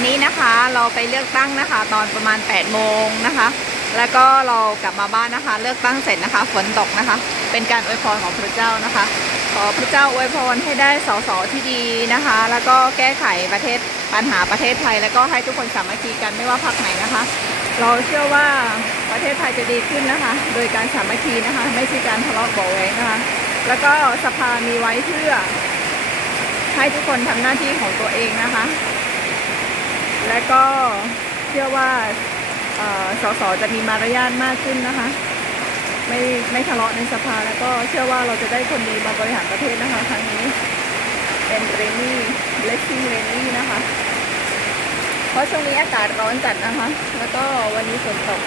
วันนี้นะคะเราไปเลือกตั้งนะคะ ตอนประมาณ8โมงนะคะ แล้วก็เรากลับมาบ้านนะคะ เลือกตั้งเสร็จนะคะฝนตกนะคะ เป็นการอวยพรของพระเจ้านะคะ ขอพระเจ้าอวยพรให้ได้สสที่ดีนะคะ แล้วก็แก้ไขประเทศปัญหาประเทศไทย แล้วก็ให้ทุกคนสามัคคีกันไม่ว่าพรรคไหนนะคะ เราเชื่อว่าประเทศไทยจะดีขึ้นนะคะ โดยการสามัคคีนะคะ ไม่ใช่การทะเลาะเบาะแว้งนะคะ แล้วก็สภามีไว้เพื่อ ให้ทุกคนทำหน้าที่ของตัวเองนะคะ และก็เชื่อว่าสสจะมีมารยาทมากขึ้นนะคะ ไม่ไม่ทะเลาะในสภาแล้วก็เชื่อว่าเราจะได้คนดีมาบริหารประเทศนะคะครั้งนี้เป็นเรนนี่เลสซิ่งเรนนี่นะคะ เพราะช่วงนี้อากาศร้อนจัดนะคะ แล้วก็วันนี้ฝนตก